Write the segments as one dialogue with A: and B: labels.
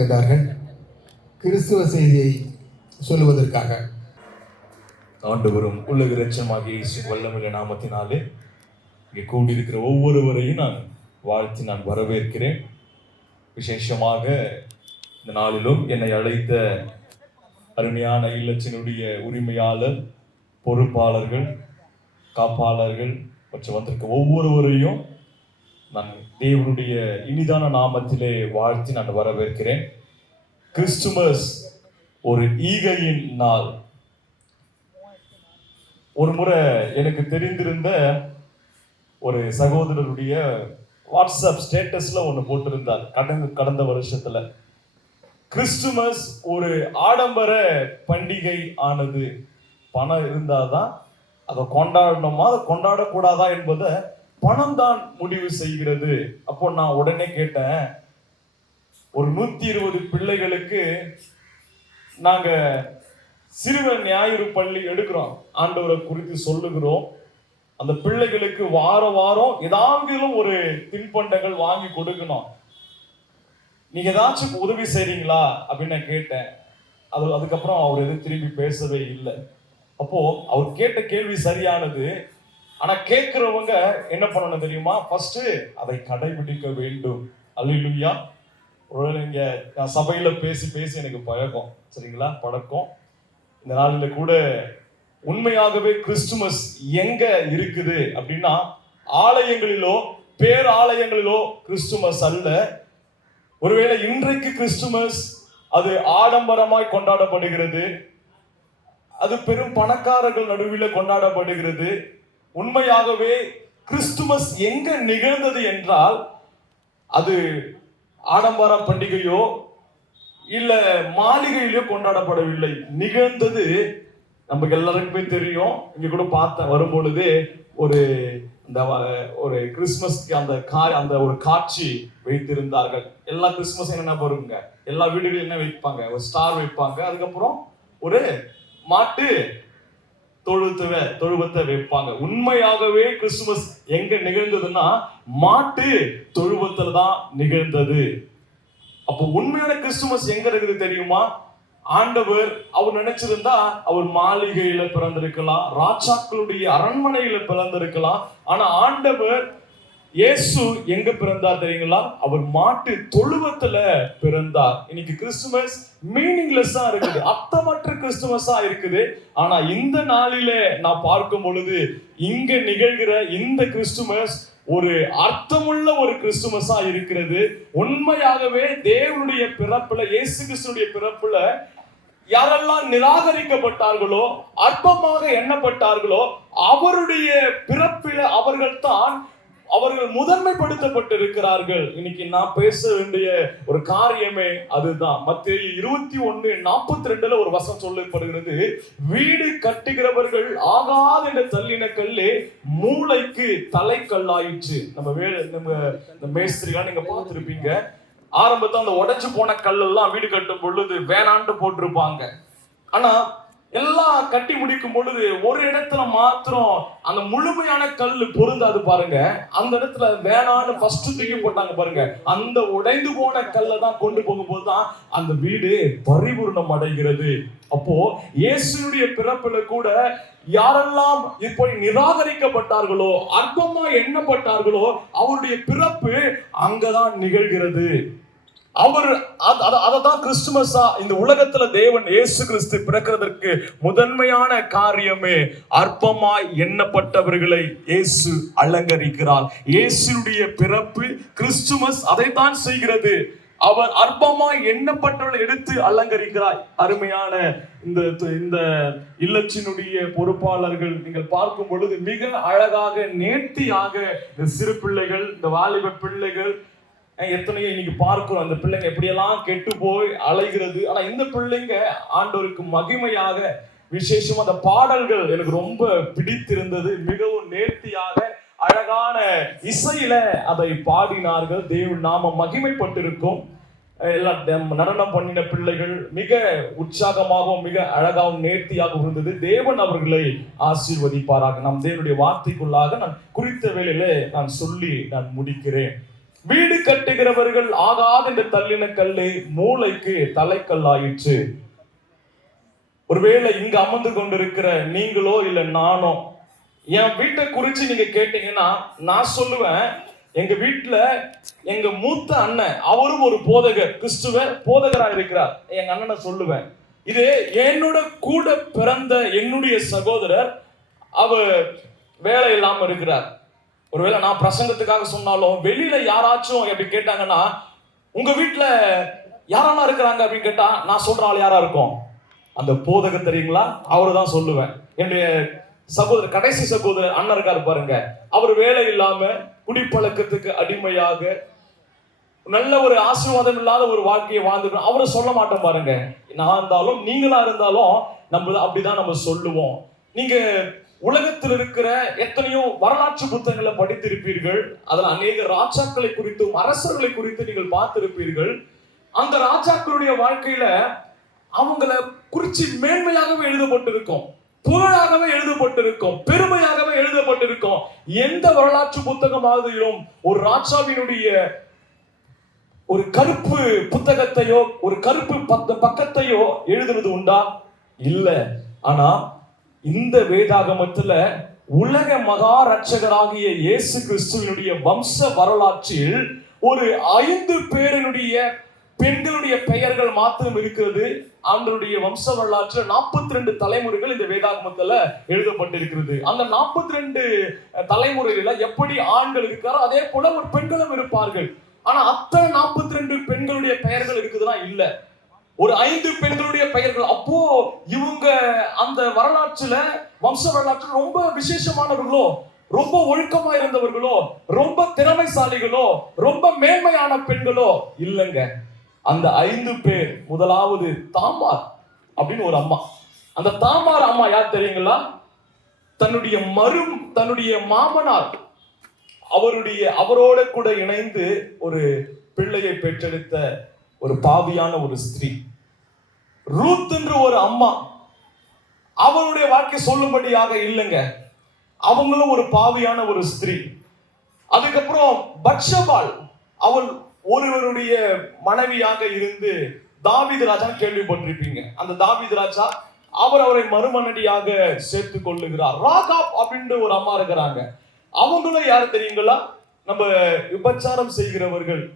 A: வந்திருக்கின்றார்கள் கிறிஸ்துவ செய்தியை சொல்லுவதற்காக.
B: ஆண்டவரும் உலக இரட்சமாகிய இயேசு வல்லமில்ல நாமத்தினாலே இங்கே கூடியிருக்கிற ஒவ்வொருவரையும் நான் வாழ்த்தி நான் வரவேற்கிறேன். விசேஷமாக இந்த நாளிலும் என்னை அழைத்த அருமையான இல்லத்தினுடைய உரிமையாளர் பொறுப்பாளர்கள் காப்பாளர்கள் மற்றும் வந்திருக்க ஒவ்வொருவரையும் நான் தேவனுடைய இனிதான நாமத்திலே வாழ்த்தி நான் வரவேற்கிறேன். கிறிஸ்துமஸ் ஒரு ஈகையின் நாள். ஒரு முறை எனக்கு தெரிந்திருந்த ஒரு சகோதரருடைய வாட்ஸ்அப் ஸ்டேட்டஸ்ல ஒன்று போட்டிருந்தார் கடந்த கடந்த வருஷத்துல. கிறிஸ்துமஸ் ஒரு ஆடம்பர பண்டிகை ஆனது. பணம் இருந்தாதான் அதை கொண்டாடணுமா அதை கொண்டாடக்கூடாதா என்பதை பணம் தான் முடிவு செய்கிறது. அப்போ நான் உடனே கேட்டேன் ஒரு நூத்தி இருபது பிள்ளைகளுக்கு நாங்க சிறுவர் ஞாயிறு பள்ளி எடுக்கிறோம். ஆண்டவரை குறித்து சொல்லுகிறோம். அந்த பிள்ளைகளுக்கு வார வாரம் ஏதாவது ஒரு தின்பண்டங்கள் வாங்கி கொடுக்கணும். நீங்க ஏதாச்சும் உதவி செய்றீங்களா? அப்படின்னு நான் கேட்டேன். அது அதுக்கப்புறம் அவர் எதுவும் திரும்பி பேசவே இல்லை. அப்போ அவர் கேட்ட கேள்வி சரியானது. ஆனா கேட்கிறவங்க என்ன பண்ணணும் தெரியுமா? ஃபர்ஸ்ட் அதை கடைபிடிக்க வேண்டும். அல்லா ஒருவேளை இங்க நான் சபையில பேசி பேசி எனக்கு பழக்கம். சரிங்களா? பழக்கம். இந்த நாளில் கூட உண்மையாகவே கிறிஸ்துமஸ் எங்க இருக்குது அப்படின்னா ஆலயங்களிலோ பேராலயங்களிலோ கிறிஸ்துமஸ் அல்ல. ஒருவேளை இன்றைக்கு கிறிஸ்துமஸ் அது ஆடம்பரமாய் கொண்டாடப்படுகிறது. அது பெரும் பணக்காரர்கள் நடுவில் கொண்டாடப்படுகிறது. உண்மையாகவே கிறிஸ்துமஸ் எங்க நிகழ்ந்தது என்றால் அது ஆடம்பர பண்டிகையோ இல்ல மாளிகையிலோ கொண்டாடப்படவில்லை. நிகழ்ந்தது நமக்கு எல்லாருக்குமே தெரியும். இங்க கூட பார்த்தேன் வரும்பொழுது ஒரு இந்த வ- ஒரு கிறிஸ்துமஸ்க்கு அந்த கா அந்த ஒரு காட்சி வைத்திருந்தார்கள். எல்லா கிறிஸ்துமஸ் என்ன வருங்க? எல்லா வீடுகளும் என்ன வைப்பாங்க? ஒரு ஸ்டார் வைப்பாங்க. அதுக்கப்புறம் ஒரு மாட்டு தொழுத்துவ தொழுவத்தை வைப்பாங்க. உண்மையாகவே கிறிஸ்துமஸ் எங்க நிகழ்ந்ததுன்னா மாட்டு தொழுவத்துல தான் நிகழ்ந்தது. அப்போ உண்மையான கிறிஸ்துமஸ் எங்க இருக்குது தெரியுமா? ஆண்டவர் அவர் நினைச்சிருந்தா அவர் மாளிகையில பிறந்திருக்கலாம் ராஜாக்களுடைய அரண்மனையில பிறந்திருக்கலாம். ஆனா ஆண்டவர் இயேசு எங்க பிறந்தார் தெரியுங்களா? அவர் மாட்டு தொழுவத்துல பிறந்தார். இன்னைக்கு கிறிஸ்துமஸ் மீனிங்லெஸ்ஸா இருக்குது. அர்த்தமற்ற கிறிஸ்துமஸா இருக்குது. ஆனா இந்த நாளிலே நான் பார்க்கும் பொழுது இங்க நிகழ்கிற இந்த கிறிஸ்துமஸ் ஒரு அர்த்தமுள்ள ஒரு கிறிஸ்துமஸா இருக்கிறது. உண்மையாகவே தேவனுடைய பிறப்புல இயேசு கிறிஸ்துடைய பிறப்புல யாரெல்லாம் நிராகரிக்கப்பட்டார்களோ அற்பமாக எண்ணப்பட்டார்களோ அவருடைய பிறப்பில அவர்கள் தான் அவர்கள் முதன்மைப்படுத்தப்பட்டிருக்கிறார்கள். இன்னைக்கு நான் பேச வேண்டிய ஒரு காரியமே அதுதான். மத்திய இருபத்தி ஒன்று நாற்பத்தி ரெண்டுல ஒரு வசம் சொல்லப்படுகிறது. வீடு கட்டுகிறவர்கள் ஆகாத என்ற தள்ளின கல்லு மூளைக்கு தலைக்கல்லாயிற்று. நம்ம வே நம்ம இந்த மேஸ்திரிலாம் நீங்க பார்த்துருப்பீங்க. ஆரம்பத்தில் அந்த உடைஞ்சு போன கல்லெல்லாம் வீடு கட்டும் பொழுது வேணான்ட்டு போட்டிருப்பாங்க. ஆனா எல்லாம் கட்டி முடிக்கும் பொழுது ஒரு இடத்துல மாத்திரம் அந்த முழுமையான கல் பொருந்தாது பாருங்க. அந்த இடத்துல வேணான்னு ஃபர்ஸ்ட் தூக்கி போட்டாங்க பாருங்க. அந்த உடைந்து போன கல்லை தான் கொண்டு போகும்போது தான் அந்த வீடு பரிபூர்ணம் அடைகிறது. அப்போ இயேசுடைய பிறப்புல கூட யாரெல்லாம் இப்படி நிராகரிக்கப்பட்டார்களோ அற்பமா எண்ணப்பட்டார்களோ அவருடைய பிறப்பு அங்கதான் நிகழ்கிறது. அவர் அதை தான் கிறிஸ்துமஸா இந்த உலகத்துல தேவன் இயேசு கிறிஸ்து பிறக்கிறதற்கு முதன்மையான காரியமே. அற்பமாய் எண்ணப்பட்டவர்களை இயேசு அலங்கரிக்கிறார். இயேசுடைய பிறப்பு கிறிஸ்துமஸ் அதைத்தான் செய்கிறது. அவர் அற்பமாய் எண்ணப்பட்டவர்களை எடுத்து அலங்கரிக்கிறார். அருமையான இந்த இந்த இல்லச்சினுடைய பொறுப்பாளர்கள் நீங்கள் பார்க்கும் பொழுது மிக அழகாக நேர்த்தியாக இந்த சிறு பிள்ளைகள் இந்த வாலிப பிள்ளைகள் எத்தனையோ இன்னைக்கு பார்க்கிறோம் அந்த பிள்ளைங்க எப்படியெல்லாம் கெட்டு போய் அலைகிறது. ஆனா இந்த பிள்ளைங்க ஆண்டோருக்கு மகிமையாக விசேஷமா அந்த பாடல்கள் எனக்கு ரொம்ப பிடித்திருந்தது. மிகவும் நேர்த்தியாக அழகான இசையில அதை பாடினார்கள். தேவ நாம மகிமைப்பட்டிருக்கும். எல்லாம் நடனம் பண்ணின பிள்ளைகள் மிக உற்சாகமாகவும் மிக அழகாகவும் நேர்த்தியாகவும் இருந்தது. தேவன் அவர்களை ஆசீர்வதிப்பாராக. நாம் தேவனுடைய வார்த்தைக்குள்ளாக நான் குறித்த வேலையில நான் சொல்லி நான் முடிக்கிறேன். வீடு கட்டுகிறவர்கள் ஆகாது என்று தள்ளின கல்லு மூளைக்கு தலைக்கல்லாயிற்று. ஒருவேளை இங்க அமர்ந்து கொண்டிருக்கிற நீங்களோ இல்ல நானோ என் வீட்டை குறிச்சு நீங்க கேட்டீங்கன்னா நான் சொல்லுவேன் எங்க வீட்டுல எங்க மூத்த அண்ணன் அவரும் ஒரு போதகர் கிறிஸ்துவ போதகரா இருக்கிறார். எங்க அண்ணனை சொல்லுவேன். இது என்னோட கூட பிறந்த என்னுடைய சகோதரர் அவர் வேலை இல்லாம இருக்கிறார். ஒருவேளை நான் பிரசங்கத்துக்காக சொன்னாலும் வெளியில யாராச்சும் எப்படி கேட்டாங்கன்னா உங்க வீட்டுல யாரெல்லாம் இருக்கிறாங்க அப்படின்னு கேட்டா நான் சொல்ற ஆள் யாரா இருக்கும்? அந்த போதகர் தெரியுங்களா? அவரு தான் சொல்லுவேன். என்னுடைய சகோதரர் கடைசி சகோதரர் அண்ணன் இருக்காரு பாருங்க. அவர் வேலை இல்லாம குடிப்பழக்கத்துக்கு அடிமையாக நல்ல ஒரு ஆசீர்வாதம் இல்லாத ஒரு வாழ்க்கையை வாழ்ந்துட்டு அவரை சொல்ல மாட்டோம் பாருங்க. நான் இருந்தாலும் நீங்களா இருந்தாலும் நம்ம அப்படிதான் நம்ம சொல்லுவோம். நீங்க உலகத்தில் இருக்கிற எத்தனையோ வரலாற்று புத்தகங்களை படித்திருப்பீர்கள் அதுல அநேக ராஜாக்களை குறித்தும் அரசர்களை குறித்து நீங்கள் பார்த்திருப்பீர்கள். அந்த ராஜாக்களுடைய வாழ்க்கையில அவங்கள குறிச்சு மேன்மையாகவே எழுதப்பட்டிருக்கும் புகழாகவே எழுதப்பட்டிருக்கும் பெருமையாகவே எழுதப்பட்டிருக்கும். எந்த வரலாற்று புத்தகமாவதிலும் ஒரு ராஜாவினுடைய ஒரு கருப்பு புத்தகத்தையோ ஒரு கருப்பு பக்க பக்கத்தையோ எழுதுறது உண்டா? இல்ல. ஆனா இந்த வேதாகமத்துல உலக மகா ரட்சகராகிய இயேசு கிறிஸ்துவினுடைய வம்ச வரலாற்றில் ஒரு ஐந்து பேரினுடைய பெண்களுடைய பெயர்கள் மாத்திரம் இருக்கிறது. அவங்களுடைய வம்ச வரலாற்று நாற்பத்தி ரெண்டு தலைமுறைகள் இந்த வேதாகமத்துல எழுதப்பட்டிருக்கிறது. அந்த நாற்பத்தி ரெண்டு தலைமுறையில எப்படி ஆண்கள் இருக்காரோ அதே போல ஒரு பெண்களும் இருப்பார்கள். ஆனா அத்தனை நாற்பத்தி ரெண்டு பெண்களுடைய பெயர்கள் இருக்குதுன்னா இல்லை. ஒரு ஐந்து பெண்களுடைய பெயர்கள். அப்போ இவங்க அந்த வரலாற்றுல வம்ச வரலாற்று ரொம்ப விசேஷமானவர்களோ ரொம்ப ஒழுக்கமா இருந்தவர்களோ ரொம்ப திறமைசாலிகளோ ரொம்ப மேன்மையான பெண்களோ இல்லைங்க. அந்த ஐந்து பேர் முதலாவது தாமார் அப்படின்னு ஒரு அம்மா. அந்த தாமார் அம்மா யார் தெரியுங்களா? தன்னுடைய மரும் தன்னுடைய மாமனார். அவருடைய அவரோட கூட இணைந்து ஒரு பிள்ளையை பெற்றெடுத்த ஒரு பாவியான ஒரு ஸ்திரீ. ரூத் என்று ஒரு அம்மா அவருடைய வாழ்க்கை சொல்லும்படியாக இல்லைங்க. அவங்களும் ஒரு பாவியான ஒரு ஸ்திரீ. அதுக்கப்புறம் பட்சபால் அவள் ஒருவருடைய மனைவியாக இருந்து தாவீது ராஜான்னு கேள்விப்பட்டிருப்பீங்க. அந்த தாவீது ராஜா அவர் அவரை மறுமனடியாக சேர்த்து கொள்ளுகிறார். ராகாப் அப்படின்ற ஒரு அம்மா இருக்கிறாங்க. அவங்களும் யார் தெரியுங்களா? நம்ம விபச்சாரம் செய்கிறவர்கள்.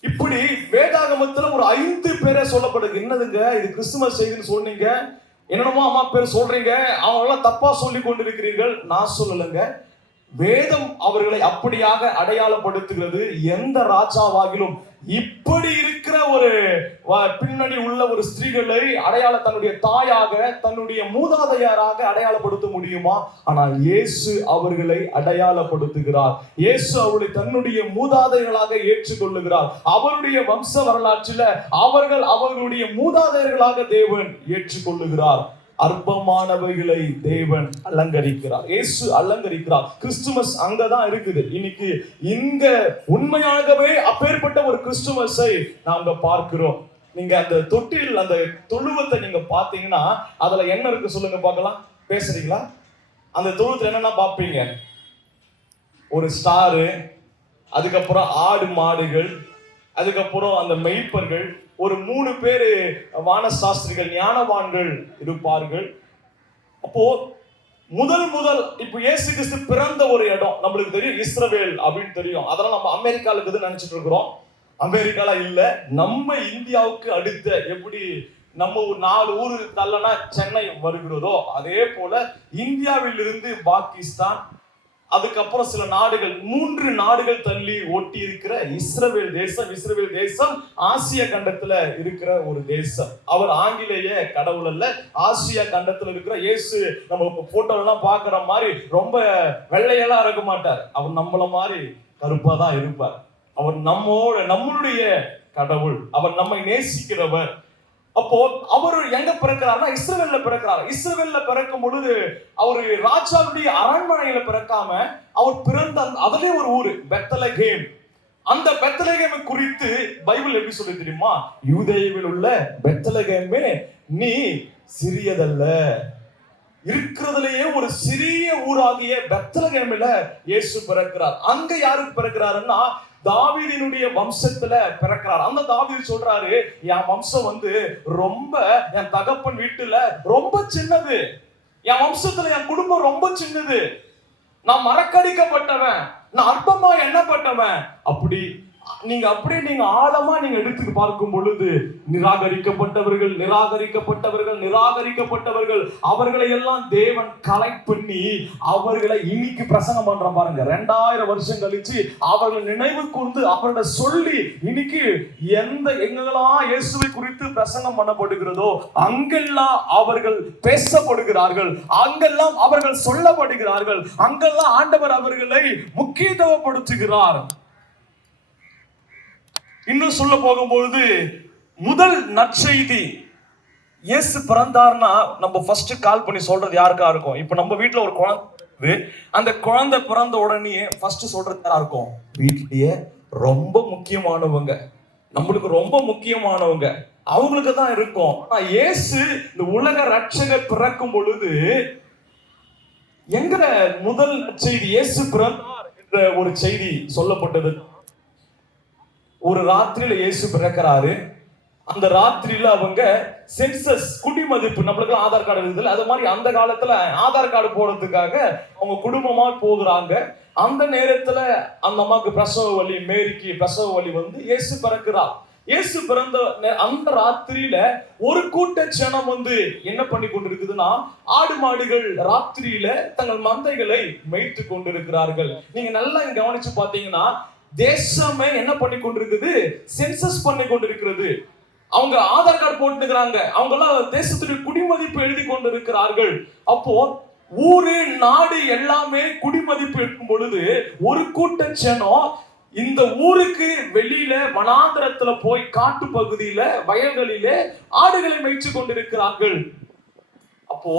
B: இப்படி வேதாகமத்துல ஒரு ஐந்து பேரை சொல்லப்படுது. என்னதுங்க? இது கிறிஸ்துமஸ் செய்தின்னு சொன்னீங்க. என்னென்னமோ அம்மா பேர் சொல்றீங்க. அவங்க எல்லாம் தப்பா சொல்லி கொண்டிருக்கிறீர்கள். நான் சொல்லலைங்க. வேதம் அவர்களை அப்படியாக அடையாளப்படுத்துகிறது. எந்த ராஜாவாகிலும் இப்படி இருக்கிற ஒரு வ- பின்னணி உள்ள ஒரு ஸ்திரீகளை அடையாள தன்னுடைய தாயாக தன்னுடைய மூதாதையராக அடையாளப்படுத்த முடியுமா? ஆனால் இயேசு அவர்களை அடையாளப்படுத்துகிறார். இயேசு அவருடைய தன்னுடைய மூதாதையர்களாக ஏற்றுக்கொள்ளுகிறார். அவருடைய வம்ச வரலாற்றில அவர்கள் அவர்களுடைய மூதாதையர்களாக தேவன் ஏற்றுக்கொள்ளுகிறார். அற்பமானவைகளை தேவன் அலங்கரிக்கிறார். இயேசு அலங்கரிக்கிறார். கிறிஸ்துமஸ் அங்கதான் இருக்குது. இன்னைக்கு இங்க உண்மையாகவே அப்பேற்பட்ட ஒரு கிறிஸ்துமஸை நாங்க பார்க்கிறோம். நீங்க அந்த தொட்டில் அந்த தொழுவத்தை நீங்க பாத்தீங்கன்னா அதுல என்ன இருக்கு சொல்லுங்க பார்க்கலாம். பேசுறீங்களா? அந்த தொழுவத்துல என்னென்ன பார்ப்பீங்க? ஒரு ஸ்டாரு அதுக்கப்புறம் ஆடு மாடுகள் அதுக்கப்புறம் அந்த மெய்ப்பர்கள் ஒரு மூணு பேர் வானசாஸ்திரிகள் ஞானவான்கள் இருப்பார்கள். அப்போ முதல் முதல் இப்போ இயேசு கிறிஸ்து பிறந்த ஒரு இடம் நம்மளுக்கு தெரியும் இஸ்ரவேல் அப்படின்னு தெரியும். அதெல்லாம் நம்ம அமெரிக்காவில் இருக்குதுன்னு நினைச்சிட்டு இருக்கிறோம். அமெரிக்கால இல்ல நம்ம இந்தியாவுக்கு அடுத்த எப்படி நம்ம ஒரு நாலு ஊர் தள்ளனா சென்னை வருகிறதோ அதே போல இந்தியாவில் இருந்து பாகிஸ்தான் அதுக்கப்புறம் சில நாடுகள் மூன்று நாடுகள் தள்ளி ஒட்டி இருக்கிற இஸ்ரவேல் தேசம் இஸ்ரவேல் தேசம் ஆசிய கண்டத்துல இருக்கிற ஒரு தேசம். அவர் ஆங்கிலேய கடவுள் அல்ல ஆசியா கண்டத்துல இருக்கிற இயேசு நம்ம போட்டோ எல்லாம் பாக்குற மாதிரி ரொம்ப வெள்ளையெல்லாம் இருக்க மாட்டார். அவர் நம்மள மாதிரி கருப்பா தான் இருப்பார். அவர் நம்மோட நம்மளுடைய கடவுள். அவர் நம்மை நேசிக்கிறவர். அப்போ அவர் எங்க பிறக்கிறார்னா இஸ்ரேல்ல பிறக்கிறார். இஸ்ரேல்ல பிறக்கும் பொழுது அவர் ராஜாவுடைய அரண்மனையில பிறக்காம அவர் பிறந்த அந்த- அதுலயே ஒரு ஊரு பெத்தலகேம். அந்த பெத்தலகேமை குறித்து பைபிள் எப்படி சொல்லி தெரியுமா? யூதேவில் உள்ள பெத்தலகேமே நீ சிறியதல்ல. இருக்கிறதுலயே ஒரு சிறிய ஊராகிய பெத்தலகேமில இயேசு பிறக்கிறார். அங்க யாருக்கு பிறக்கிறாருன்னா தாவீதினுடைய வம்சத்துல பிறக்கிறார். அந்த தாவீது சொல்றாரு என் வம்சம் வந்து ரொம்ப என் தகப்பன் வீட்டுல ரொம்ப சின்னது. என் வம்சத்துல என் குடும்பம் ரொம்ப சின்னது. நான் மறக்கடிக்கப்பட்டவன். நான் அற்பமா எண்ணப்பட்டவன். அப்படி நீங்க அப்படியே நீங்க ஆழமா நீங்க எடுத்து பார்க்கும் பொழுது நிராகரிக்கப்பட்டவர்கள் நிராகரிக்கப்பட்டவர்கள் நிராகரிக்கப்பட்டவர்கள் அவர்களை எல்லாம் தேவன் கலெக்ட் பண்ணி அவர்களை இன்னைக்கு பிரசங்கம் பண்ற பாருங்க. ரெண்டாயிரம் வருஷம் கழிச்சு அவர்கள் நினைவு கூர்ந்து அவர்களை சொல்லி இன்னைக்கு எந்த எங்கெல்லாம் இயேசுவை குறித்து பிரசங்கம் பண்ணப்படுகிறதோ அங்கெல்லாம் அவர்கள் பேசப்படுகிறார்கள். அங்கெல்லாம் அவர்கள் சொல்லப்படுகிறார்கள். அங்கெல்லாம் ஆண்டவர் அவர்களை முக்கியத்துவப்படுத்துகிறார். இன்னும் சொல்ல போகும்பொழுது முதல் நற்செய்தி இயேசு பிறந்தார்னா நம்ம ஃபர்ஸ்ட் கால் பண்ணி சொல்றது யாருக்கா இருக்கும்? இப்போ நம்ம வீட்டில் ஒரு குழந்தை அந்த குழந்தை பிறந்த உடனே ஃபர்ஸ்ட் சொல்றது யாரா இருக்கும்? வீட்லயே ரொம்ப முக்கியமானவங்க. நம்மளுக்கு ரொம்ப முக்கியமானவங்க. அவங்களுக்கு தான் இருக்கும். ஆனா இயேசு இந்த உலக ரட்சகர் பிறக்கும் பொழுது எங்க முதல் செய்தி இயேசு பிறந்தார் என்ற ஒரு செய்தி சொல்லப்பட்டது. ஒரு ராத்திரியில இயேசு பிறக்கிறாரு. அந்த ராத்திரியில அவங்க சென்சஸ் குடிமதிப்பு நம்மளுக்கு ஆதார் கார்டு இருக்குதுல்ல அது மாதிரி அந்த காலத்துல ஆதார் கார்டு போடுறதுக்காக அவங்க குடும்பமா போகிறாங்க. அந்த நேரத்துல அந்த அம்மாவுக்கு பிரசவ வலி மேரிக்கு பிரசவ வலி வந்து இயேசு பிறக்கிறார் இயேசு பிறந்த நே- அந்த ராத்திரியில ஒரு கூட்ட ஜனம் வந்து என்ன பண்ணி கொண்டிருக்குதுன்னா ஆடு மாடுகள் ராத்திரியில தங்கள் மந்தைகளை மேய்த்து கொண்டிருக்கிறார்கள். நீங்க நல்லா கவனிச்சு பாத்தீங்கன்னா தேசமே என்ன பண்ணி கொண்டிருக்குது சென்சஸ் பண்ணி கொண்டிருக்கிறது அவங்க ஆதார் கார்டு போட்டுக்கிறாங்க. அவங்க எல்லாம் தேசத்துடைய குடிமதிப்பு எழுதி கொண்டிருக்கிறார்கள் அப்போ ஊரு நாடு எல்லாமே குடிமதிப்பு எடுக்கும் பொழுது ஒரு கூட்ட ஜனம் இந்த ஊருக்கு வெளியில வனாந்திரத்துல போய் காட்டு பகுதியில வயல்களில ஆடுகளை மேய்ச்சு கொண்டிருக்கிறார்கள். அப்போ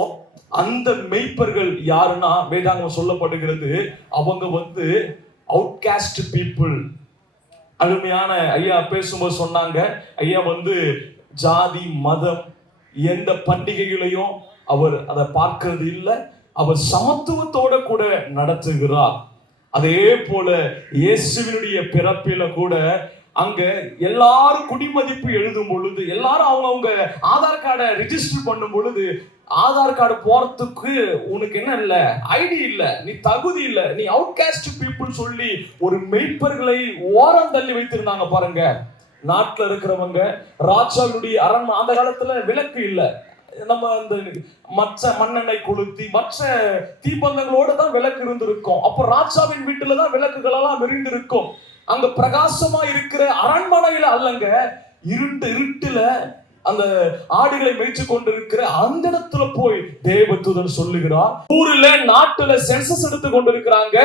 B: அந்த மெய்ப்பர்கள் யாருன்னா வேதாங்கம் சொல்லப்படுகிறது. அவங்க வந்து அவுட்காஸ்ட் பீப்புள் அருமையான ஐயா பேசும்போது சொன்னாங்க ஐயா வந்து ஜாதி மதம் எந்த பண்டிகைகளையும் அவர் அதை பார்க்கறது இல்லை. அவர் சமத்துவத்தோட கூட நடத்துகிறார். அதே போல இயேசுவினுடைய பிறப்பில கூட அங்க எல்லாரும் குடிமதிப்பு எழுதும் பொழுது எல்லாரும் அவங்க அவங்க ஆதார் கார்டை ரிஜிஸ்டர் பண்ணும் பொழுது ஆதார் கார்டு போறதுக்கு உனக்கு என்ன இல்ல? ஐடி இல்ல. நீ தகுதி இல்ல. நீ அவுட்காஸ்ட் பீப்புள் சொல்லி ஒரு மெய்ப்பர்களை ஓரம் தள்ளி வைத்திருந்தாங்க பாருங்க. நாட்டில் இருக்கிறவங்க ராஜாவுடைய அரண் அந்த காலத்துல விளக்கு இல்ல. நம்ம இந்த மற்ற மண்ணெண்ணெய் கொளுத்தி மற்ற தீபந்தங்களோட தான் விளக்கு இருந்திருக்கும். அப்போ ராஜாவின் வீட்டுல தான் விளக்குகள் எல்லாம் விரிந்திருக்கும். அங்க பிரகாசமா இருக்கிற அரண்மனையில அல்லங்க இருண்டு இருட்டுல அந்த ஆடுகளை மேய்ச்சு கொண்டிருக்கிற அந்த இடத்துல போய் தேவதூதர் சொல்லுகிறார் ஊர்ல நாட்டுல சென்சஸ் எடுத்து கொண்டிருக்கிறாங்க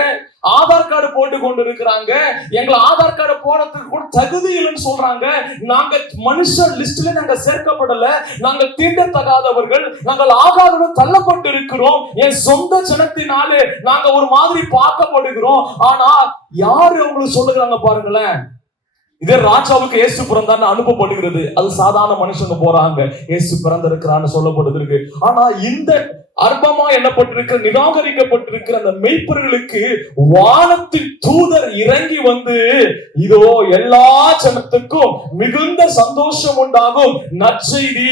B: ஆதார் கார்டு போட்டு கொண்டிருக்கிறாங்க எங்களை ஆதார் கார்டு போறதுக்கு கூட தகுதி இல்லைன்னு சொல்றாங்க. நாங்க மனுஷ லிஸ்ட்ல நாங்க சேர்க்கப்படல. நாங்கள் தீண்டத்தகாதவர்கள். நாங்கள் ஆகாதவர்கள் தள்ளப்பட்டு இருக்கிறோம் என் சொந்த ஜனத்தினாலே நாங்க ஒரு மாதிரி பார்க்கப்படுகிறோம். ஆனா யாரு அவங்களுக்கு சொல்லுகிறாங்க பாருங்களேன்? இதே ராஜாவுக்கு இயேசு பிறந்தான்னு அனுப்பப்படுகிறது. அது சாதாரண மனுஷங்க போறாங்க. இயேசு பிறந்திருக்கிறான்னு சொல்லப்படுது இருக்கு ஆனா இந்த அற்பமா எண்ணப்பட்டிருக்கிற நிராகரிக்கப்பட்டிருக்கிற அந்த மெய்ப்பர்களுக்கு வானத்தின் தூதர் இறங்கி வந்து இதோ எல்லா ஜனத்துக்கும் மிகுந்த சந்தோஷம் உண்டாகும். நற்செய்தி.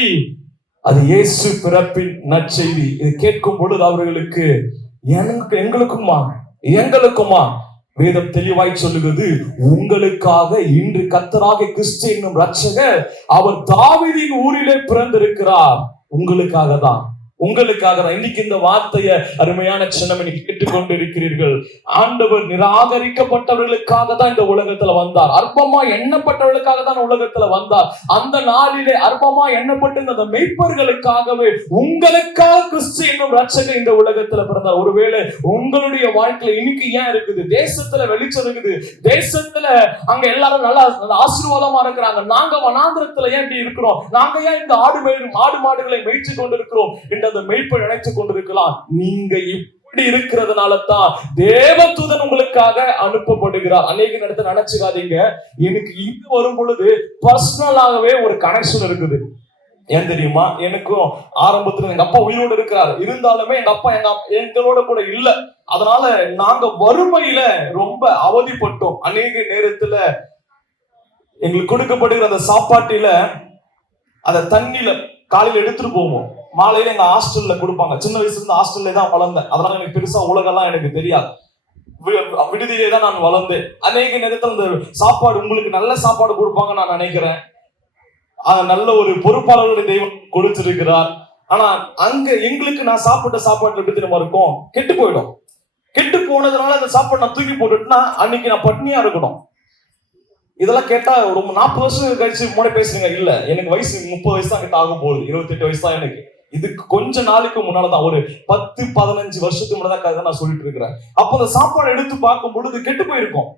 B: அது இயேசு பிறப்பின் நற்செய்தி. இது கேட்கும் பொழுது அவர்களுக்கு எனக்கு எங்களுக்குமா? எங்களுக்குமா? வேதம் தெளிவாய் சொல்லுகிறது உங்களுக்காக இன்று கத்தராக கிறிஸ்து என்னும் ரட்சகர் அவர் தாவிதின் ஊரிலே பிறந்திருக்கிறார். உங்களுக்காக தான் உங்களுக்காக தான் இன்னைக்கு இந்த வார்த்தையை அருமையான சின்னம் இன்னைக்கு கேட்டுக்கொண்டு இருக்கிறீர்கள் ஆண்டவர் நிராகரிக்கப்பட்டவர்களுக்காக தான் இந்த உலகத்துல வந்தார். அற்பமா எண்ணப்பட்டவர்களுக்காக தான் உலகத்துல வந்தார். அந்த நாளிலே அற்பமா எண்ணப்பட்டிருந்த அந்த மெய்ப்பர்களுக்காகவே உங்களுக்காக கிறிஸ்து என்னும் ரட்சகர் இந்த உலகத்துல பிறந்தார். ஒருவேளை உங்களுடைய வாழ்க்கையில இன்னைக்கு ஏன் இருக்குது? தேசத்துல வெளிச்சம் இருக்குது. தேசத்துல அங்க எல்லாரும் நல்லா ஆசீர்வாதமா இருக்கிறாங்க. நாங்க வனாந்திரத்துல ஏன் இப்படி இருக்கிறோம்? நாங்க ஏன் இந்த ஆடு மாடு ஆடு மாடுகளை மேய்ச்சு கொண்டிருக்கிறோம்? என்ற அந்த மெய்ப்பை நினைத்துக் கொண்டிருக்கலாம். நீங்க இப்படி இருக்கிறதுனால தான் தேவதூதன் உங்களுக்காக அனுப்பப்படுகிறார். அநேக நேரத்தை நினைச்சுக்காதீங்க. எனக்கு இது வரும் பொழுது பர்சனலாகவே ஒரு கனெக்ஷன் இருக்குது. ஏன் தெரியுமா? எனக்கும் ஆரம்பத்துல எங்க அப்பா உயிரோடு இருக்கிறார். இருந்தாலுமே எங்க அப்பா எங்க எங்களோட கூட இல்ல. அதனால நாங்க வறுமையில ரொம்ப அவதிப்பட்டோம். அநேக நேரத்துல எங்களுக்கு கொடுக்கப்படுகிற அந்த சாப்பாட்டில அந்த தண்ணில காலையில் எடுத்துட்டு போவோம். மாலையில எங்க ஹாஸ்டல்ல கொடுப்பாங்க. சின்ன வயசுல இருந்து ஹாஸ்டல்ல தான் வளர்ந்தேன். அதனால எனக்கு பெருசா உலகெல்லாம் எனக்கு தெரியாது. விடுதியிலே தான் நான் வளர்ந்தேன். அநேக நேரத்தில் அந்த சாப்பாடு உங்களுக்கு நல்ல சாப்பாடு கொடுப்பாங்க நான் நினைக்கிறேன். நல்ல ஒரு பொறுப்பாளர்களுடைய தெய்வம் கொடுத்திருக்கிறார். ஆனா அங்க எங்களுக்கு நான் சாப்பிட்ட சாப்பாடு எப்படி தெரியுமா இருக்கும்? கெட்டு போயிடும். கெட்டு போனதுனால அந்த சாப்பாடு நான் தூக்கி போட்டுட்டுனா அன்னைக்கு நான் பட்னியா இருக்கணும். இதெல்லாம் கேட்டா ரொம்ப நாற்பது வருஷம் கழிச்சு முன்னாடி பேசுறீங்க. இல்ல எனக்கு வயசு முப்பது வயசு தான் கிட்ட ஆகும் போகுது இருபத்தெட்டு வயசு தான் எனக்கு. இதுக்கு கொஞ்ச நாளுக்கு முன்னால தான் ஒரு பத்து பதினஞ்சு வருஷத்துக்கு முன்னாடி தான் கதை நான் சொல்லிட்டு இருக்கிறேன். அப்போ அந்த சாப்பாடு எடுத்து பார்க்கும் பொழுது கெட்டு போயிருக்கும்.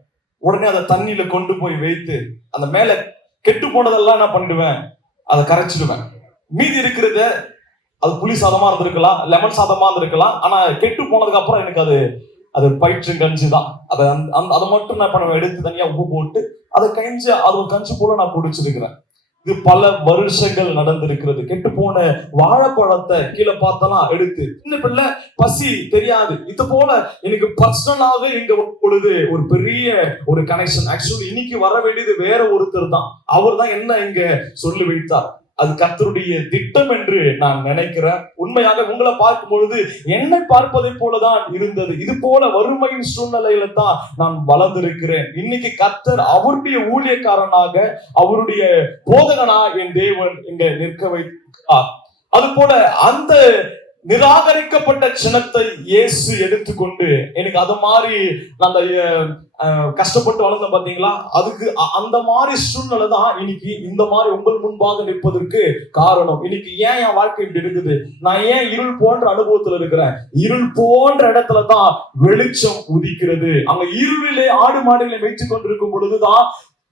B: உடனே அதை தண்ணியில கொண்டு போய் வைத்து அந்த மேல கெட்டு போனதெல்லாம் என்ன பண்ணிடுவேன். அதை கரைச்சிடுவேன். மீதி இருக்கிறத அது புளி சாதமா இருந்திருக்கலாம் லெமன் சாதமா இருந்திருக்கலாம். ஆனா கெட்டு போனதுக்கு அப்புறம் எனக்கு அது அது பயிற்று கஞ்சி தான். அதை அதை மட்டும் நான் நம்ம எடுத்து தனியா உப்பு போட்டு அதை கஞ்சி அது ஒரு கஞ்சி போல நான் குடிச்சிருக்கிறேன். இது பல வருஷங்கள் நடந்திருக்கிறது. கெட்டு போன வாழைப்பழத்தை கீழே பார்த்தலாம் எடுத்து சின்ன பிள்ளை பசி தெரியாது. இது போல எனக்கு பர்சனலாவே இங்க பொழுது ஒரு பெரிய ஒரு கனெக்ஷன் ஆக்சுவலி இன்னைக்கு வர வேண்டியது வேற ஒருத்தர் தான். அவர் தான் என்ன இங்க சொல்லி வைத்தார். அது கத்தருடைய திட்டம் என்று நான் நினைக்கிறேன். உண்மையாக உங்களை பார்க்கும் பொழுது என்னை பார்ப்பதை போலதான் இருந்தது. இது போல வறுமையின் சூழ்நிலையில தான் நான் வளர்ந்திருக்கிறேன். இன்னைக்கு கத்தர் அவருடைய ஊழியக்காரனாக அவருடைய போதகனா என் தேவன் இங்க நிற்க வைத்தார். அது போல அந்த நிராகரிக்கப்பட்ட சினத்தை இயேசு எடுத்துக்கொண்டு எனக்கு அது மாதிரி நான் அந்த கஷ்டப்பட்டு வளர்ந்த பாத்தீங்களா? அதுக்கு அ- அந்த மாதிரி சூழ்நிலை தான் இன்னைக்கு இந்த மாதிரி உங்கள் முன்பாக நிற்பதற்கு காரணம். இன்னைக்கு ஏன் என் வாழ்க்கை இப்படி இருக்குது? நான் ஏன் இருள் போன்ற அனுபவத்துல இருக்கிறேன்? இருள் போன்ற இடத்துல தான் வெளிச்சம் உதிக்கிறது. அங்க இருளிலே ஆடு மாடுகளை வைத்துக் கொண்டிருக்கும் பொழுதுதான்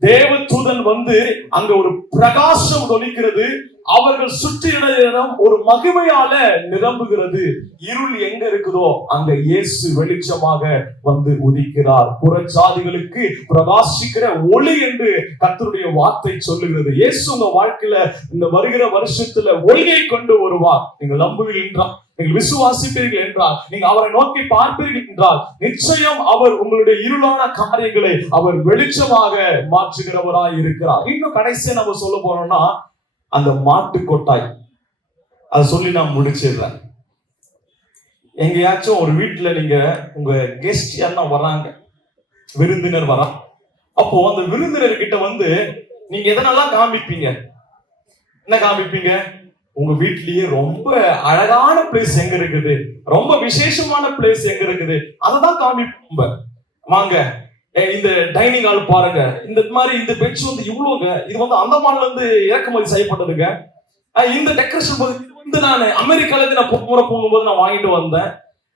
B: தேவ தூதன் வந்து அங்க ஒரு பிரகாசம் ஒலிக்கிறது. அவர்கள் சுற்றியுள்ள இடம் ஒரு மகிமையால நிரம்புகிறது. இருள் எங்க இருக்குதோ அங்க இயேசு வெளிச்சமாக வந்து உதிக்கிறார். புறச்சாதிகளுக்கு பிரகாசிக்கிற ஒளி என்று கத்தருடைய வார்த்தை சொல்லுகிறது. இயேசு உங்க வாழ்க்கையில இந்த வருகிற வருஷத்துல ஒளியை கொண்டு வருவார். நீங்கள் நம்புவீர்கள் என்றால் நீங்கள் விசுவாசிப்பீர்கள் என்றால் நீங்க அவரை நோக்கி பார்ப்பீர்கள் என்றால் நிச்சயம் அவர் உங்களுடைய இருளான காரியங்களை அவர் வெளிச்சமாக மாற்றுகிறவராய் இருக்கிறார். இன்னும் கடைசியா நம்ம சொல்ல போறோம்னா அந்த மாட்டு கொட்டாய். அதை சொல்லி நான் முடிச்சிடுறேன். எங்கேயாச்சும் ஒரு வீட்டில் நீங்க உங்க கெஸ்ட் யாருன்னா வராங்க விருந்தினர் வரா. அப்போ அந்த விருந்தினர் கிட்ட வந்து நீங்க எதனெல்லாம் காமிப்பீங்க? என்ன காமிப்பீங்க? உங்க வீட்லயே ரொம்ப அழகான பிளேஸ் எங்க இருக்குது? ரொம்ப விசேஷமான பிளேஸ் எங்க இருக்குது? அதை தான் காமிப்போம் வாங்க. இந்த டைனிங் ஹால் பாருங்க. இந்த மாதிரி இந்த பெட்ஸ் வந்து இவ்வளோங்க இது வந்து அந்தமான்ல இருந்து இறக்குமதி செய்யப்பட்டதுங்க. இந்த டெக்கரேஷன் போது இது வந்து நான் அமெரிக்கால இருந்து நான் முறை போகும்போது நான் வாங்கிட்டு வந்தேன்.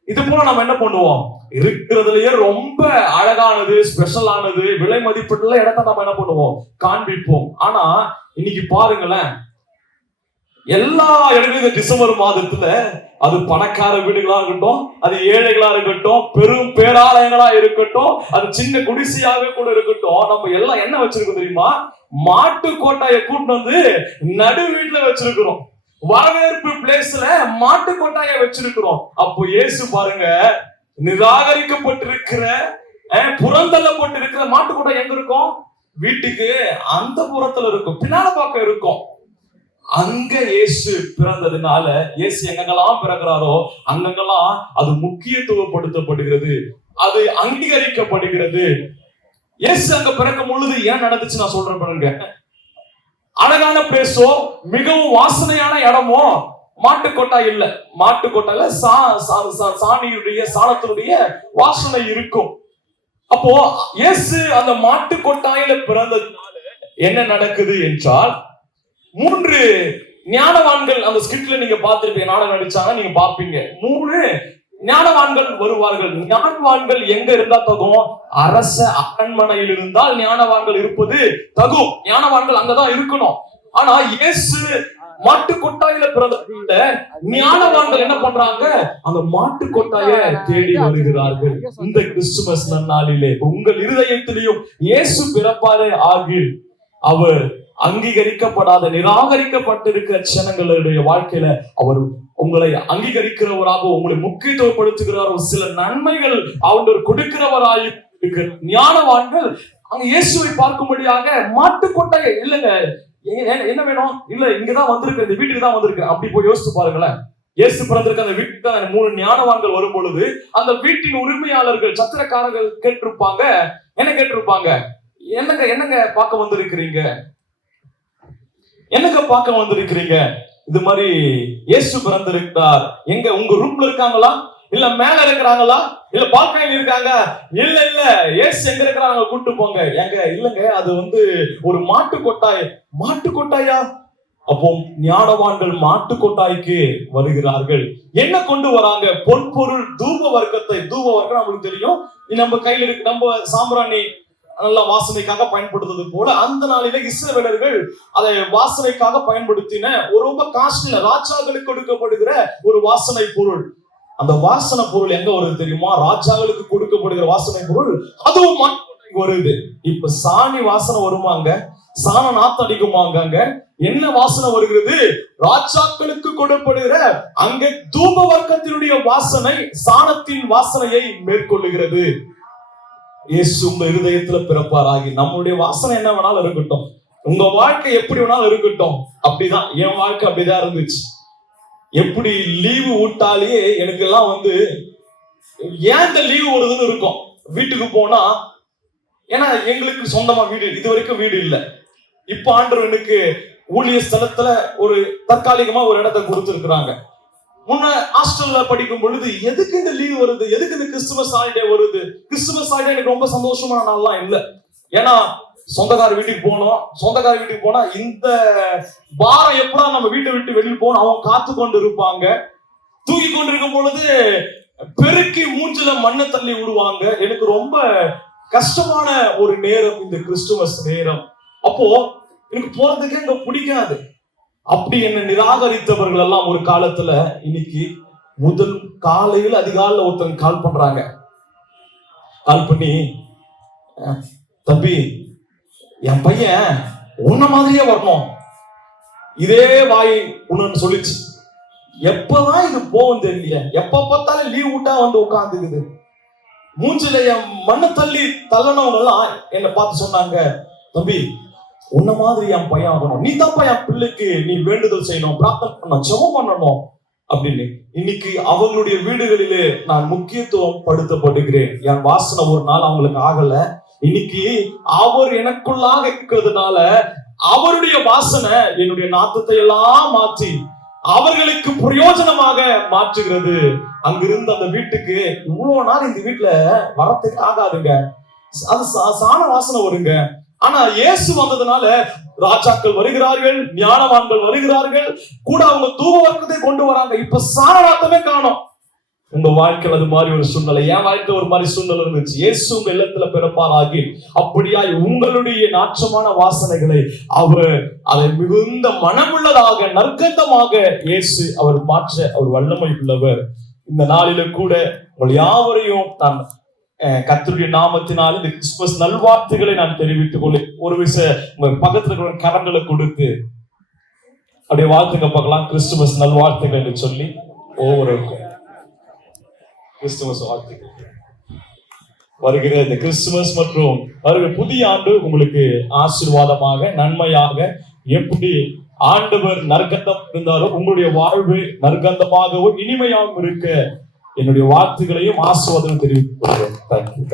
B: இது போல நம்ம என்ன பண்ணுவோம்? இருக்கிறதுலயே ரொம்ப அழகானது ஸ்பெஷலானது விலை மதிப்பீட்டுல இடத்த நம்ம என்ன பண்ணுவோம்? காண்பிப்போம். ஆனா இன்னைக்கு பாருங்களேன் எல்லா இடங்களும் இந்த டிசம்பர் மாதத்துல அது பணக்கார வீடுகளா இருக்கட்டும் அது ஏழைகளா இருக்கட்டும் பெரும் பேராலயங்களா இருக்கட்டும் அது சின்ன குடிசையாவே கூட இருக்கட்டும் நம்ம எல்லாம் என்ன வச்சிருக்கோம் தெரியுமா? மாட்டு கோட்டாயை கூட்டு வந்து நடு வீட்டுல வச்சிருக்கிறோம். வரவேற்பு பிளேஸ்ல மாட்டு கொட்டாய வச்சிருக்கிறோம். அப்போ ஏசு பாருங்க நிராகரிக்கப்பட்டிருக்கிற அஹ், புறந்தள்ளப்பட்டிருக்கிற மாட்டு கொட்டாய் எங்க இருக்கும்? வீட்டுக்கு அந்த புறத்துல இருக்கும். பின்னால பக்கம் இருக்கும். அங்க இயேசு பிறந்ததுனால இயேசு எங்கெங்கெல்லாம் பிறகுறாரோ அங்கெங்கெல்லாம் அது முக்கியத்துவப்படுத்தப்படுகிறது அது அங்கீகரிக்கப்படுகிறது. இயேசு அங்க பிறக்கும் பொழுது ஏன் நடந்துச்சு? நான் சொல்றேன் பாருங்க. அழகான பிளேஸோ மிகவும் வாசனையான இடமோ மாட்டு கொட்டாய் இல்ல. மாட்டு சா சா- சா- சாணியுடைய சாணத்தினுடைய வாசனை இருக்கும். அப்போ இயேசு அந்த மாட்டு கொட்டாயில பிறந்ததுனால என்ன நடக்குது என்றால் மூன்று ஞானவான்கள் அந்த ஸ்கிரிப்ட்ல நீங்க பார்த்திருப்பீங்க. நாடகம் நடிச்சாங்க நீங்க பார்ப்பீங்க. மூணு ஞானவான்கள் வருவார்கள். ஞானவான்கள் எங்க இருந்தா தகும்? அரச அரண்மனையில் இருந்தால் ஞானவான்கள் இருப்பது தகும். ஞானவான்கள் அங்கதான் இருக்கணும். ஆனா இயேசு மாட்டு கொட்டாயில பிறந்த ஞானவான்கள் என்ன பண்றாங்க? அந்த மாட்டு கொட்டாய தேடி வருகிறார்கள். இந்த கிறிஸ்துமஸ் நன்னாளிலே உங்கள் இருதயத்திலையும் இயேசு பிறப்பாரே ஆகில் அவர் அங்கீகரிக்கப்படாத நிராகரிக்கப்பட்டிருக்கிற ஜனங்களுடைய வாழ்க்கையில அவர் உங்களை அங்கீகரிக்கிறவராக உங்களை முக்கியத்துவப்படுத்துகிறார் சில நன்மைகள் அவர் கொடுக்கிறவராய் இருக்கிற ஞானவான்கள் அங்க இயேசுவை பார்க்கும்படியாக மாட்டுக்கொட்டையை இல்லைங்க ஏ- ஏ- என்ன வேணும்? இல்ல இங்கதான் வந்திருக்கு இந்த வீட்டுக்கு தான் வந்திருக்கு. அப்படி போய் யோசிச்சு பாருங்களேன். இயேசு பிறந்திருக்க அந்த வீட்டுக்கு தான் மூணு ஞானவான்கள் வரும் பொழுது அந்த வீட்டின் உரிமையாளர்கள் சத்திரக்காரர்கள் கேட்டிருப்பாங்க. என்ன கேட்டிருப்பாங்க? என்னங்க என்னங்க பார்க்க வந்திருக்கிறீங்க? என்னங்க பார்க்க வந்திருக்கிறீங்க? இது மாதிரி இயேசு பிறந்திருக்கிறார். எங்க உங்க ரூம்ல இருக்காங்களா? இல்ல மேல இருக்கிறாங்களா? இல்ல பால்கனில இருக்காங்க? இல்ல இல்ல. ஏசு எங்க இருக்கிறாங்க கூட்டு போங்க. எங்க இல்லங்க. அது வந்து ஒரு மாட்டு கொட்டாய். மாட்டு கொட்டாயா? அப்போ ஞானவான்கள் மாட்டு கொட்டாய்க்கு வருகிறார்கள். என்ன கொண்டு வராங்க? பொன்பொருள் தூப வர்க்கத்தை. தூப வர்க்கம் நம்மளுக்கு தெரியும். இது நம்ம கையில் இருக்கு. நம்ம சாம்பிராணி நல்ல வாசனைக்காக பயன்படுத்துவது போல அந்த நாளில இஸ்ரவேலர்கள் அதை வாசனைக்காக பயன்படுத்தின ஒரு ரொம்ப காஸ்ட்ல ராஜாக்களுக்கு கொடுக்கப்படுகிற ஒரு வாசனை பொருள். அந்த வாசனை பொருள் எங்க வருது தெரியுமா? ராஜாக்களுக்கு கொடுக்கப்படுகிற வாசனை பொருள் அதுவும் வருது. இப்ப சாணி வாசனை வருமாங்க சாண நாத்து அடிக்குமாங்க அங்க என்ன வாசனை வருகிறது? ராஜாக்களுக்கு கொடுக்கப்படுகிற அங்க தூப வர்க்கத்தினுடைய வாசனை சாணத்தின் வாசனையை மேற்கொள்ளுகிறது. இயேசு உங்க இருதயத்துல பிறப்பாராகி. நம்மளுடைய வாசனை என்ன வேணாலும் இருக்கட்டும். உங்க வாழ்க்கை எப்படி வேணாலும் இருக்கட்டும். அப்படிதான். என் வாழ்க்கை அப்படிதான் இருந்துச்சு. எப்படி லீவு விட்டாலே எனக்கு எல்லாம் வந்து ஏன் இந்த லீவு வருதுன்னு இருக்கும். வீட்டுக்கு போனா ஏன்னா எங்களுக்கு சொந்தமா வீடு இது வரைக்கும் வீடு இல்லை. இப்ப ஆண்டவனுக்கு ஊழிய ஸ்தலத்துல ஒரு தற்காலிகமா ஒரு இடத்தை கொடுத்துருக்குறாங்க. முன்ன ஹாஸ்டல்ல படிக்கும் பொழுது எதுக்கு இந்த லீவ் வருது? எதுக்கு இந்த கிறிஸ்துமஸ் ஹாலிடே வருது? கிறிஸ்துமஸ் ஹாலிடே எனக்கு ரொம்ப சந்தோஷமான நாள்லாம் இல்லை. ஏன்னா சொந்தக்கார வீட்டுக்கு போனோம். சொந்தக்கார வீட்டுக்கு போனா இந்த வாரம் எப்படா நம்ம வீட்டை விட்டு வெளியில் போகணும் அவங்க காத்து கொண்டு இருப்பாங்க. தூக்கி கொண்டு இருக்கும் பொழுது பெருக்கி மூஞ்சில மண்ணை தள்ளி விடுவாங்க. எனக்கு ரொம்ப கஷ்டமான ஒரு நேரம் இந்த கிறிஸ்துமஸ் நேரம். அப்போ எனக்கு போறதுக்கே இங்க பிடிக்காது. அப்படி என்ன நிராகரித்தவர்கள் எல்லாம் ஒரு காலத்துல இன்னைக்கு முதல் காலையில் அதிகாலையில் ஒருத்தங்க கால் பண்றாங்க. கால் பண்ணி தம்பி என் பையன் உன்ன மாதிரியே வரணும். இதே வாய் உன்னு சொல்லிச்சு. எப்பதான் இது போகும் தெரியல. எப்ப பார்த்தாலும் லீவ் விட்டா வந்து உட்காந்துக்குது மூஞ்சில என் மண்ணை தள்ளி தள்ளனவங்க எல்லாம் என்னை பார்த்து சொன்னாங்க. தம்பி உன்ன மாதிரி என் பையன் ஆகணும். நீ தான்ப்பா என் பிள்ளைக்கு நீ வேண்டுதல் செய்யணும் பிரார்த்தனை பண்ணணும் ஜெபம் பண்ணணும். அப்படின்னு. இன்னைக்கு அவங்களுடைய வீடுகளிலே நான் முக்கியத்துவம் படுத்தப்படுகிறேன். என் வாசனை ஒரு நாள் அவங்களுக்கு ஆகல. இன்னைக்கு அவர் எனக்குள்ளாக இருக்கிறதுனால அவருடைய வாசனை என்னுடைய நாத்தத்தை எல்லாம் மாற்றி அவர்களுக்கு பிரயோஜனமாக மாற்றுகிறது. அங்கிருந்து அந்த வீட்டுக்கு இவ்வளவு நாள் இந்த வீட்டுல வரத்துக்கு ஆகாதுங்க. அது சா- சாண வாசனை வருங்க. ஆனா இயேசு வந்ததுனால ராஜாக்கள் வருகிறார்கள் ஞானவான்கள் வருகிறார்கள். கூட அவங்க தூவ வர்க்கத்தை கொண்டு வராங்க. இப்ப சாரவாத்தமே காணோம். உங்க வாழ்க்கையில் அது மாதிரி ஒரு சூழ்நிலை என் வாழ்க்கையில் ஒரு மாதிரி சூழ்நிலை இருந்துச்சு. இயேசு உங்க இல்லத்துல பிறப்பாராகி அப்படியாய் உங்களுடைய நாற்றமான வாசனைகளை அவர் அதை மிகுந்த மனமுள்ளதாக நற்கந்தமாக இயேசு அவர் மாற்ற அவர் வல்லமை உள்ளவர் இந்த நாளில கூட உங்கள் யாவரையும் நான் அஹ், நாமத்தினால் இந்த கிறிஸ்துமஸ் நல்வார்த்தைகளை நான் தெரிவித்துக் கொள்ளேன் ஒரு விஷயம் உங்க பக்கத்துல இருக்கிற கரங்களை கொடுத்து அப்படியே வாழ்த்துங்க பார்க்கலாம். கிறிஸ்துமஸ் நல்வாழ்த்துக்கள் என்று சொல்லி ஒவ்வொருவருக்கும். கிறிஸ்துமஸ் வாழ்த்துக்கள். வருகிற இந்த கிறிஸ்துமஸ் மற்றும் வருகிற புதிய ஆண்டு உங்களுக்கு ஆசீர்வாதமாக நன்மையாக எப்படி ஆண்டவர் நற்கந்தம் இருந்தாலும் உங்களுடைய வாழ்வு நற்கந்தமாகவும் இனிமையாகவும் இருக்க என்னுடைய வாழ்த்துக்களையும் ஆசுவாதம் தெரிவித்துக் கொள்கிறேன் Thank.